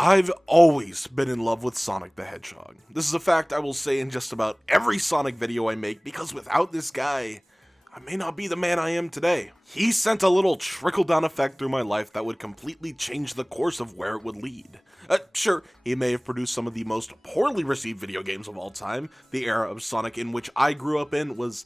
I've always been in love with Sonic the Hedgehog. This is a fact I will say in just about every Sonic video I make, because without this guy, I may not be the man I am today. He sent a little trickle-down effect through my life that would completely change the course of where it would lead. Sure, he may have produced some of the most poorly received video games of all time. The era of Sonic in which I grew up in was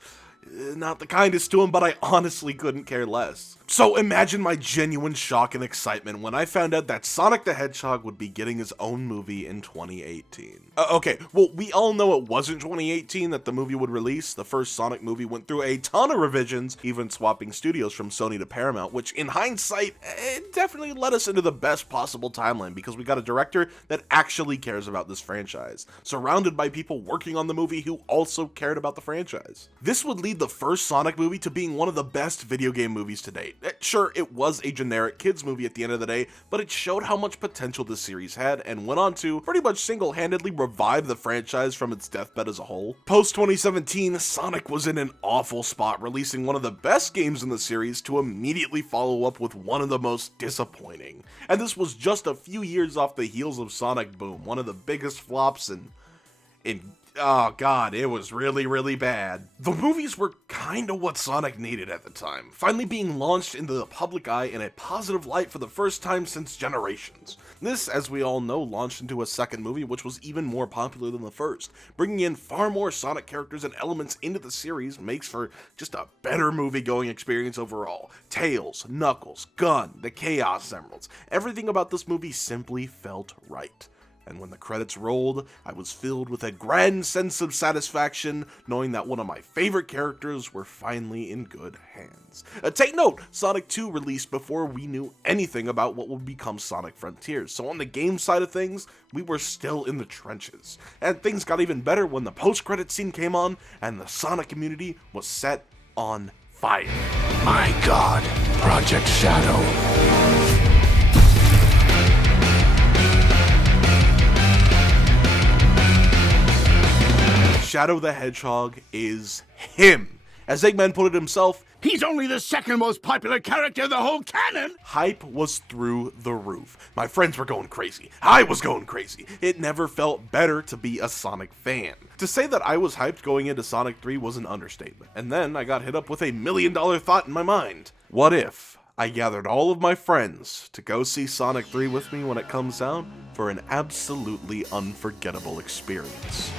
not the kindest to him, but I honestly couldn't care less. So imagine my genuine shock and excitement when I found out that Sonic the Hedgehog would be getting his own movie in 2018. Okay, well, we all know it wasn't 2018 that the movie would release. The first Sonic movie went through a ton of revisions, even swapping studios from Sony to Paramount, which in hindsight, it definitely led us into the best possible timeline because we got a director that actually cares about this franchise, surrounded by people working on the movie who also cared about the franchise. This would lead the first Sonic movie to being one of the best video game movies to date. Sure, it was a generic kids movie at the end of the day, but it showed how much potential this series had and went on to pretty much single-handedly revive the franchise from its deathbed as a whole. Post 2017, Sonic was in an awful spot, releasing one of the best games in the series to immediately follow up with one of the most disappointing. And this was just a few years off the heels of Sonic Boom, one of the biggest flops oh god, it was really bad. The movies were kinda what Sonic needed at the time, finally being launched into the public eye in a positive light for the first time since generations. This, as we all know, launched into a second movie which was even more popular than the first. Bringing in far more Sonic characters and elements into the series makes for just a better movie-going experience overall. Tails, Knuckles, Gun, the Chaos Emeralds, everything about this movie simply felt right. And when the credits rolled, I was filled with a grand sense of satisfaction, knowing that one of my favorite characters were finally in good hands. Take note, Sonic 2 released before we knew anything about what would become Sonic Frontiers, so on the game side of things, we were still in the trenches. And things got even better when the post-credit scene came on, and the Sonic community was set on fire. My God, Project Shadow. Shadow the Hedgehog is him. As Eggman put it himself, He's only the second most popular character in the whole canon! Hype was through the roof. My friends were going crazy. I was going crazy. It never felt better to be a Sonic fan. To say that I was hyped going into Sonic 3 was an understatement. And then I got hit up with a $1 million thought in my mind. What if I gathered all of my friends to go see Sonic 3 with me when it comes out for an absolutely unforgettable experience?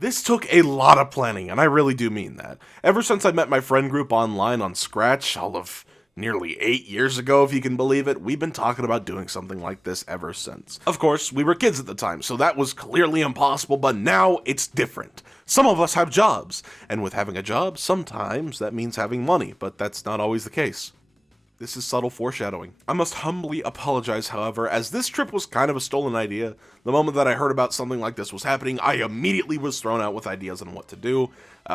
This took a lot of planning, and I really do mean that. Ever since I met my friend group online on Scratch, all of nearly 8 years ago, if you can believe it, we've been talking about doing something like this ever since. Of course, we were kids at the time, so that was clearly impossible, but now it's different. Some of us have jobs, and with having a job, sometimes that means having money, but that's not always the case. This is subtle foreshadowing. I must humbly apologize, however, as this trip was kind of a stolen idea. The moment that I heard about something like this was happening, I immediately was thrown out with ideas on what to do.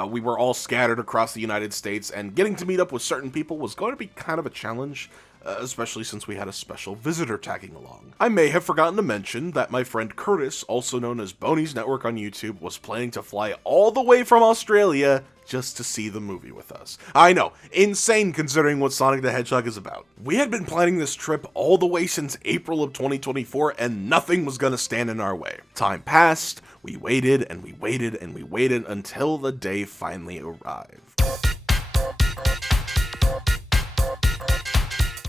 We were all scattered across the United States, and getting to meet up with certain people was going to be kind of a challenge, especially since we had a special visitor tagging along. I may have forgotten to mention that my friend Curtis, also known as Boney's Network on YouTube, was planning to fly all the way from Australia just to see the movie with us. I know, insane considering what Sonic the Hedgehog is about. We had been planning this trip all the way since April of 2024, and nothing was gonna stand in our way. Time passed, we waited and we waited and we waited until the day finally arrived.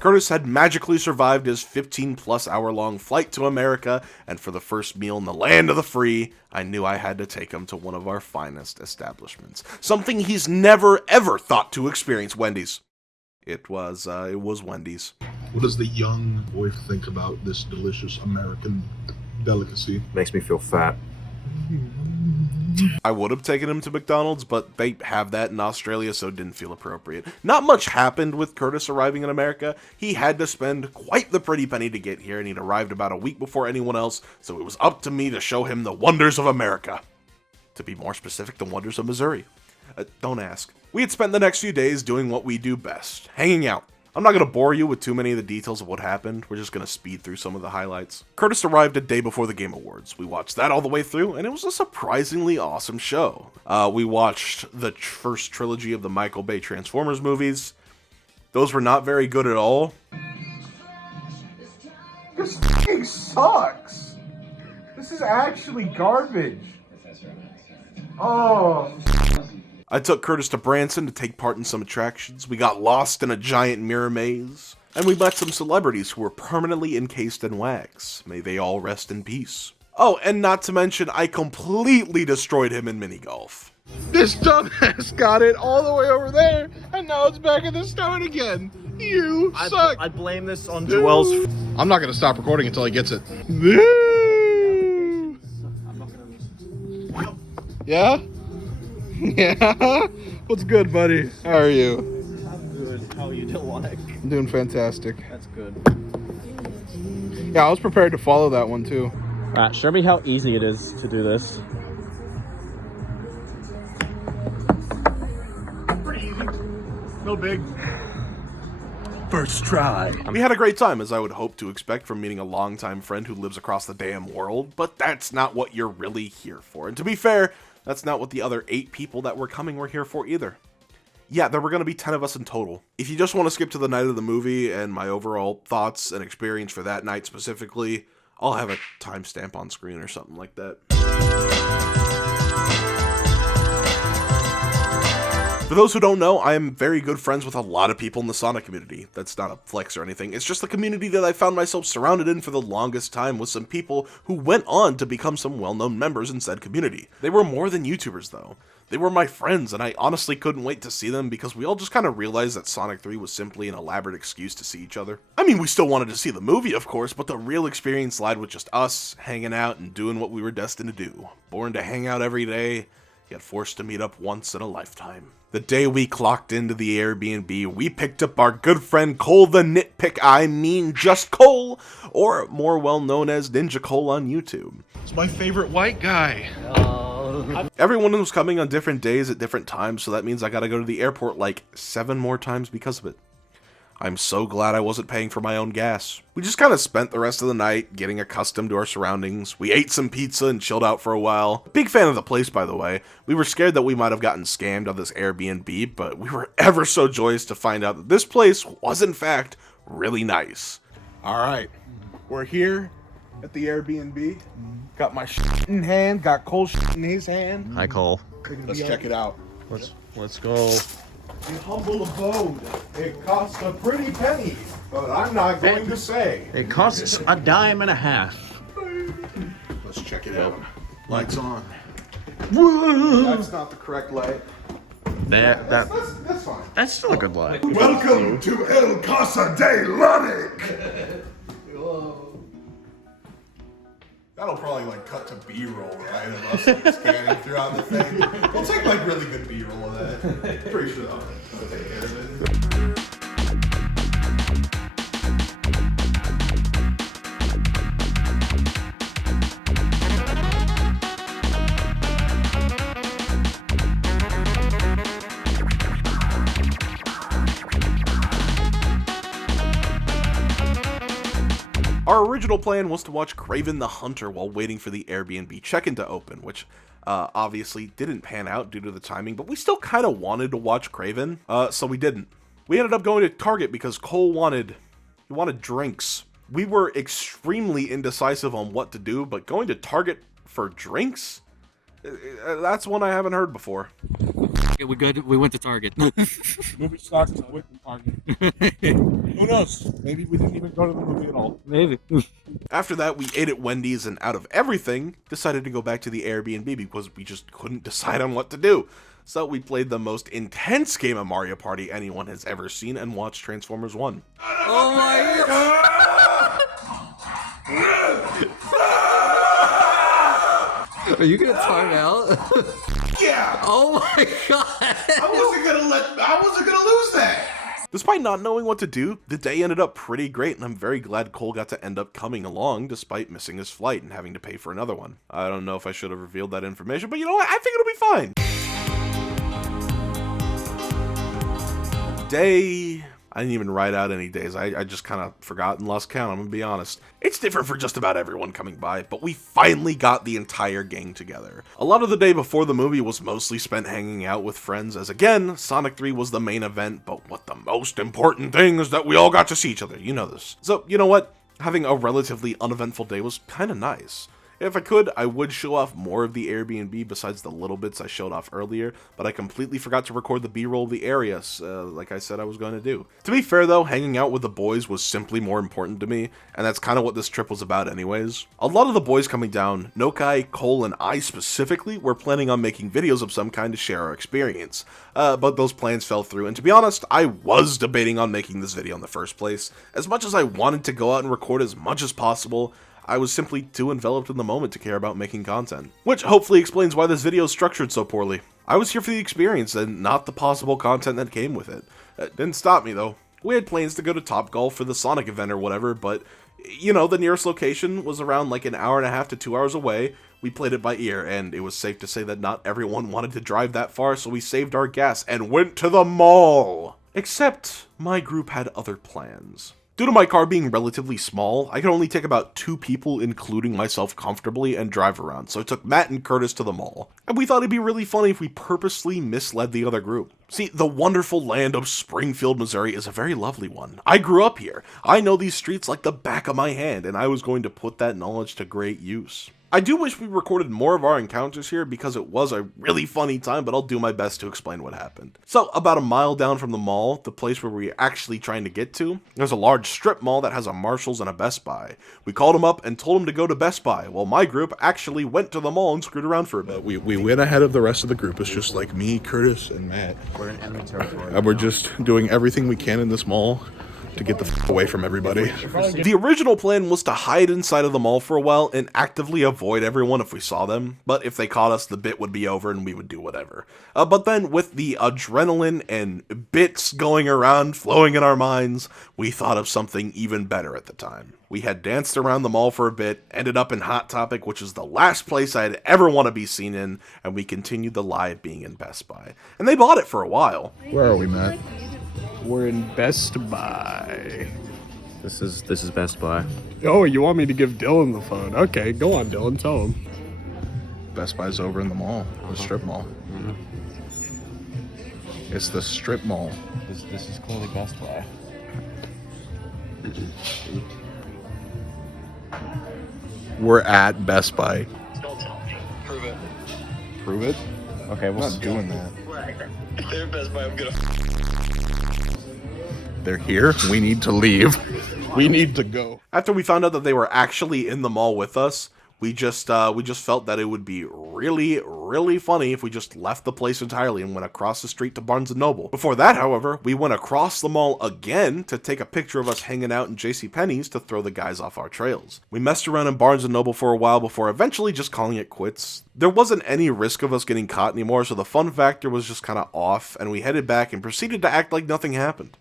Curtis had magically survived his 15-plus hour-long flight to America, and for the first meal in the land of the free, I knew I had to take him to one of our finest establishments. Something he's never, ever thought to experience, Wendy's. It was Wendy's. What does the young boy think about this delicious American delicacy? Makes me feel fat. I would have taken him to McDonald's, but they have that in Australia, so it didn't feel appropriate. Not much happened with Curtis arriving in America. He had to spend quite the pretty penny to get here, and he'd arrived about a week before anyone else, so it was up to me to show him the wonders of America. To be more specific, the wonders of Missouri. Don't ask. We had spent the next few days doing what we do best, hanging out. I'm not going to bore you with too many of the details of what happened, we're just going to speed through some of the highlights. Curtis arrived a day before the Game Awards. We watched that all the way through, and it was a surprisingly awesome show. We watched the first trilogy of the Michael Bay Transformers movies. Those were not very good at all. This f***ing sucks! This is actually garbage. Oh. I took Curtis to Branson to take part in some attractions. We got lost in a giant mirror maze. And we met some celebrities who were permanently encased in wax. May they all rest in peace. Oh, and not to mention, I completely destroyed him in mini golf. This dumbass got it all the way over there, and now it's back at the start again. You suck. I blame this on Joel's. I'm not gonna stop recording until he gets it. Yeah? Yeah? What's good, buddy? How are you? I'm good. How are you, Dylonic? I'm doing fantastic. That's good. Yeah, I was prepared to follow that one too. Alright, show me how easy it is to do this. Pretty easy. No big. First try. We had a great time, as I would hope to expect from meeting a longtime friend who lives across the damn world, but that's not what you're really here for. And to be fair, that's not what the other 8 people that were coming were here for either. Yeah, there were going to be 10 of us in total. If you just want to skip to the night of the movie and my overall thoughts and experience for that night specifically, I'll have a timestamp on screen or something like that. For those who don't know, I am very good friends with a lot of people in the Sonic community. That's not a flex or anything, it's just the community that I found myself surrounded in for the longest time, with some people who went on to become some well-known members in said community. They were more than YouTubers though. They were my friends, and I honestly couldn't wait to see them because we all just kind of realized that Sonic 3 was simply an elaborate excuse to see each other. I mean, we still wanted to see the movie, of course, but the real experience lied with just us, hanging out and doing what we were destined to do. Born to hang out every day, yet forced to meet up once in a lifetime. The day we clocked into the Airbnb, we picked up our good friend Cole the Nitpick, I mean just Cole, or more well known as Ninja Cole on YouTube. It's my favorite white guy. Everyone was coming on different days at different times, so that means I gotta go to the airport like 7 more times because of it. I'm so glad I wasn't paying for my own gas. We just kind of spent the rest of the night getting accustomed to our surroundings. We ate some pizza and chilled out for a while. Big fan of the place, by the way. We were scared that we might have gotten scammed on this Airbnb, but we were ever so joyous to find out that this place was in fact really nice. Alright. We're here at the Airbnb. Got my shit in hand, got Cole's shit in his hand. Hi, Cole. Let's check it out. Let's go. The humble abode. It costs a pretty penny, but I'm not going to say. It costs $1.50. Let's check it out. Lights on. Whoa. That's not the correct light. That's fine. That's still a good light. Welcome to El Casa Dylonic. That'll probably like cut to B-roll, right? Of us like, scanning throughout the thing. We'll take like really good B-roll of that. Pretty sure that'll take care of it. Our original plan was to watch Kraven the Hunter while waiting for the Airbnb check-in to open, which obviously didn't pan out due to the timing, but we still kind of wanted to watch Kraven, so we didn't. We ended up going to Target because Cole wanted drinks. We were extremely indecisive on what to do, but going to Target for drinks? That's one I haven't heard before. Okay, we're good. We went to Target. Movie sucks. I went to Target. Who knows? Maybe we didn't even go to the movie at all. Maybe. After that, we ate at Wendy's and out of everything, decided to go back to the Airbnb because we just couldn't decide on what to do. So we played the most intense game of Mario Party anyone has ever seen and watched Transformers 1. Oh my god! Are you gonna time out? Yeah. Oh my god! I wasn't gonna lose that. Despite not knowing what to do, the day ended up pretty great, and I'm very glad Cole got to end up coming along despite missing his flight and having to pay for another one. I don't know if I should have revealed that information, but you know what? I think it'll be fine. I didn't even write out any days. I just kind of forgot and lost count, I'm gonna be honest. It's different for just about everyone coming by, but we finally got the entire gang together. A lot of the day before the movie was mostly spent hanging out with friends, as again, Sonic 3 was the main event, but what the most important thing is that we all got to see each other, you know this. So, you know what? Having a relatively uneventful day was kind of nice. If I could, I would show off more of the Airbnb besides the little bits I showed off earlier, but I completely forgot to record the B-roll of the area, like I said I was going to do. To be fair though, hanging out with the boys was simply more important to me, and that's kind of what this trip was about anyways. A lot of the boys coming down, Nokai, Cole, and I specifically, were planning on making videos of some kind to share our experience, but those plans fell through, and to be honest, I was debating on making this video in the first place. As much as I wanted to go out and record as much as possible, I was simply too enveloped in the moment to care about making content. Which hopefully explains why this video is structured so poorly. I was here for the experience and not the possible content that came with it. It didn't stop me though. We had plans to go to Topgolf for the Sonic event or whatever, but you know, the nearest location was around like an hour and a half to 2 hours away. We played it by ear, and it was safe to say that not everyone wanted to drive that far, so we saved our gas and went to the mall. Except my group had other plans. Due to my car being relatively small, I could only take about 2 people, including myself, comfortably and drive around, so I took Matt and Curtis to the mall. And we thought it'd be really funny if we purposely misled the other group. See, the wonderful land of Springfield, Missouri is a very lovely one. I grew up here. I know these streets like the back of my hand, and I was going to put that knowledge to great use. I do wish we recorded more of our encounters here because it was a really funny time, but I'll do my best to explain what happened. So, about a mile down from the mall, the place where we were actually trying to get to, there's a large strip mall that has a Marshalls and a Best Buy. We called him up and told him to go to Best Buy, while my group actually went to the mall and screwed around for a bit. We went ahead of the rest of the group. It's just like me, Curtis, and Matt. We're in enemy territory. And we're just doing everything we can in this mall to get the away from everybody. The original plan was to hide inside of the mall for a while and actively avoid everyone if we saw them, but if they caught us, the bit would be over and we would do whatever. But then with the adrenaline and bits going around, flowing in our minds, we thought of something even better at the time. We had danced around the mall for a bit, ended up in Hot Topic, which is the last place I'd ever want to be seen in, and we continued the lie of being in Best Buy. And they bought it for a while. Where are we, Matt? We're in Best Buy. This is Best Buy. Oh, you want me to give Dylan the phone? Okay, go on, Dylan. Tell him. Best Buy's over in the mall, the strip mall. It's the strip mall. This is clearly Best Buy. We're at Best Buy. Prove it. Prove it? Okay, I'm not doing that. If they're Best Buy, I'm gonna. They're here. We need to leave. We need to go. After we found out that they were actually in the mall with us, we just felt that it would be really funny if we just left the place entirely and went across the street to Barnes & Noble. Before that, however, we went across the mall again to take a picture of us hanging out in JCPenney's to throw the guys off our trails. We messed around in Barnes & Noble for a while before eventually just calling it quits. There wasn't any risk of us getting caught anymore, so the fun factor was just kind of off, and we headed back and proceeded to act like nothing happened.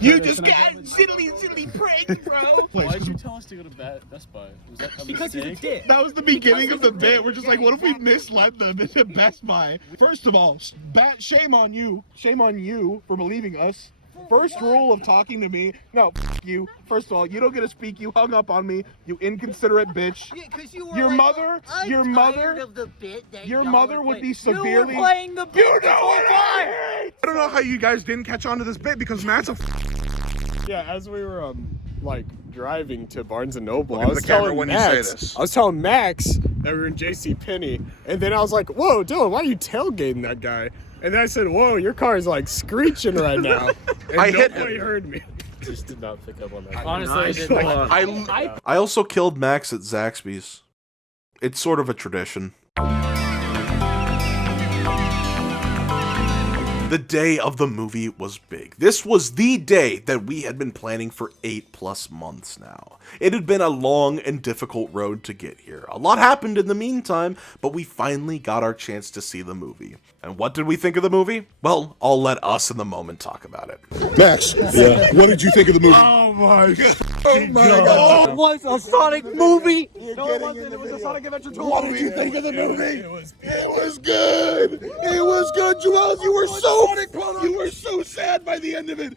You just got ziddly pranked, bro. Why'd you tell us to go to Best Buy? Was that a Because he's a mistake? dick. That was the beginning of the bit. We're just like, what if we misled them into Best Buy? First of all, shame on you. Shame on you for believing us. First rule of talking to me. No, you. First of all, you don't get to speak. You hung up on me. You inconsiderate bitch. Yeah, 'cause you were Your like, mother. I'm your tired mother. of the bit that Your y'all mother were would playing. be severely. You were playing the bit You the know whole what time. I don't know how you guys didn't catch on to this bit because Matt's a. Yeah, as we were like driving to Barnes and Noble, Look I at was the camera telling when you say Max. this. I was telling Max that we were in JCPenney, and then I was like, "Whoa, Dylan, why are you tailgating that guy?" And then I said, "Whoa, your car is like screeching right now." And I hit nobody heard me. Just did not pick up on that. Honestly, I also killed Max at Zaxby's. It's sort of a tradition. The day of the movie was big. This was the day that we had been planning for 8+ months now. It had been a long and difficult road to get here. A lot happened in the meantime, but we finally got our chance to see the movie. And what did we think of the movie? Well, I'll let us in the moment talk about it. Max, what did you think of the movie? Oh my god. Oh my god. It was a Sonic movie. No, it wasn't. It was a Sonic Adventure 2 What did you think of the movie? It was good. It was good, Joel. You were so sad by the end of it.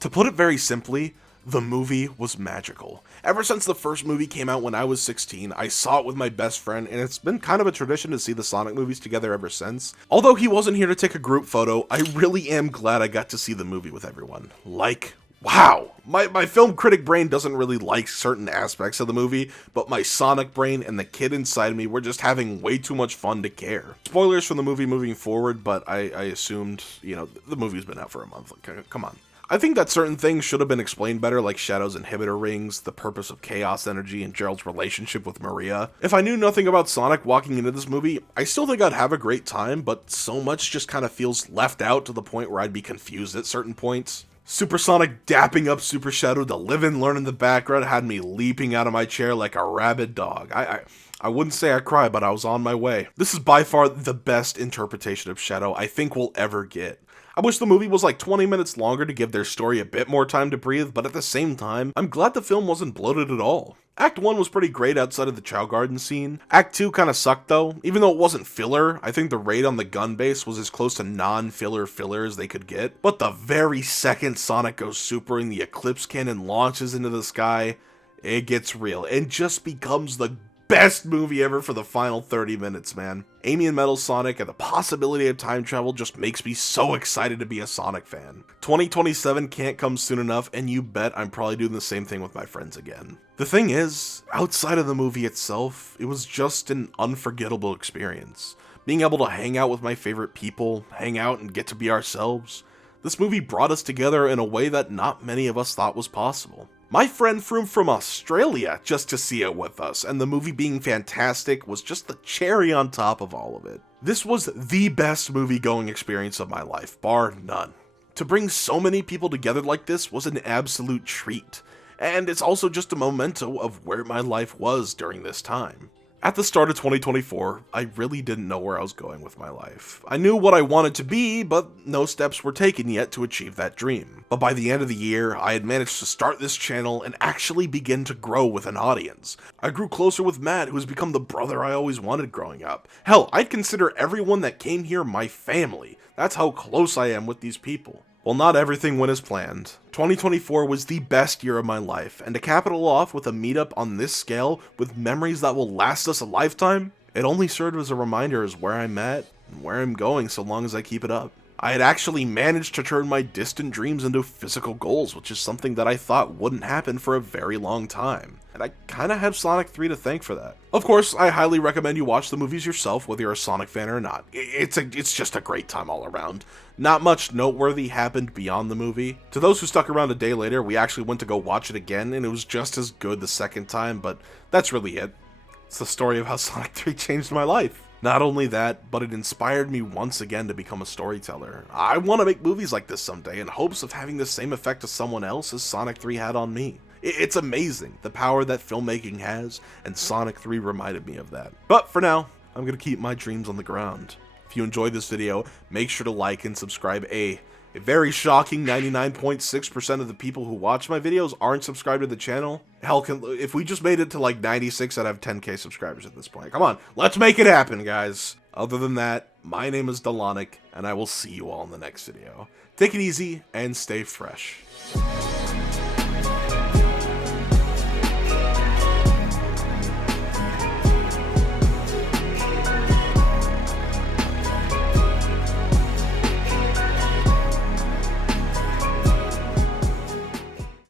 To put it very simply, the movie was magical. Ever since the first movie came out when I was 16, I saw it with my best friend, and it's been kind of a tradition to see the Sonic movies together ever since. Although he wasn't here to take a group photo, I really am glad I got to see the movie with everyone. Like, wow! My film critic brain doesn't really like certain aspects of the movie, but my Sonic brain and the kid inside me were just having way too much fun to care. Spoilers from the movie moving forward, but I assumed, you know, the movie's been out for a month. Like, come on. I think that certain things should have been explained better, like Shadow's inhibitor rings, the purpose of chaos energy, and Gerald's relationship with Maria. If I knew nothing about Sonic walking into this movie, I still think I'd have a great time, but so much just kind of feels left out to the point where I'd be confused at certain points. Super Sonic dapping up Super Shadow to live and learn in the background had me leaping out of my chair like a rabid dog. I wouldn't say I cried, but I was on my way. This is by far the best interpretation of Shadow I think we'll ever get. I wish the movie was like 20 minutes longer to give their story a bit more time to breathe, but at the same time, I'm glad the film wasn't bloated at all. Act 1 was pretty great outside of the Chow Garden scene. Act 2 kinda sucked though. Even though it wasn't filler, I think the raid on the gun base was as close to non-filler as they could get. But the very second Sonic goes super and the Eclipse Cannon launches into the sky, it gets real and just becomes the best movie ever for the final 30 minutes, man. Amy and Metal Sonic and the possibility of time travel just makes me so excited to be a Sonic fan. 2027 can't come soon enough, and you bet I'm probably doing the same thing with my friends again. The thing is, outside of the movie itself, it was just an unforgettable experience. Being able to hang out with my favorite people, hang out and get to be ourselves. This movie brought us together in a way that not many of us thought was possible. My friend flew from Australia just to see it with us, and the movie being fantastic was just the cherry on top of all of it. This was the best movie-going experience of my life, bar none. To bring so many people together like this was an absolute treat, and it's also just a memento of where my life was during this time. At the start of 2024, I really didn't know where I was going with my life. I knew what I wanted to be, but no steps were taken yet to achieve that dream. But by the end of the year, I had managed to start this channel and actually begin to grow with an audience. I grew closer with Matt, who has become the brother I always wanted growing up. Hell, I'd consider everyone that came here my family. That's how close I am with these people. Well, not everything went as planned. 2024 was the best year of my life, and to cap it all off with a meetup on this scale with memories that will last us a lifetime, it only served as a reminder as where I'm at and where I'm going so long as I keep it up. I had actually managed to turn my distant dreams into physical goals, which is something that I thought wouldn't happen for a very long time. And I kinda have Sonic 3 to thank for that. Of course, I highly recommend you watch the movies yourself, whether you're a Sonic fan or not. It's just a great time all around. Not much noteworthy happened beyond the movie. To those who stuck around a day later, we actually went to go watch it again, and it was just as good the second time, but that's really it. It's the story of how Sonic 3 changed my life. Not only that, but it inspired me once again to become a storyteller. I want to make movies like this someday in hopes of having the same effect to someone else as Sonic 3 had on me. It's amazing, the power that filmmaking has, and Sonic 3 reminded me of that. But for now, I'm going to keep my dreams on the ground. If you enjoyed this video, make sure to like and subscribe. A very shocking 99.6% of the people who watch my videos aren't subscribed to the channel. Hell, if we just made it to like 96, I'd have 10k subscribers at this point. Come on, let's make it happen, guys. Other than that, my name is Dylonic, and I will see you all in the next video. Take it easy and stay fresh.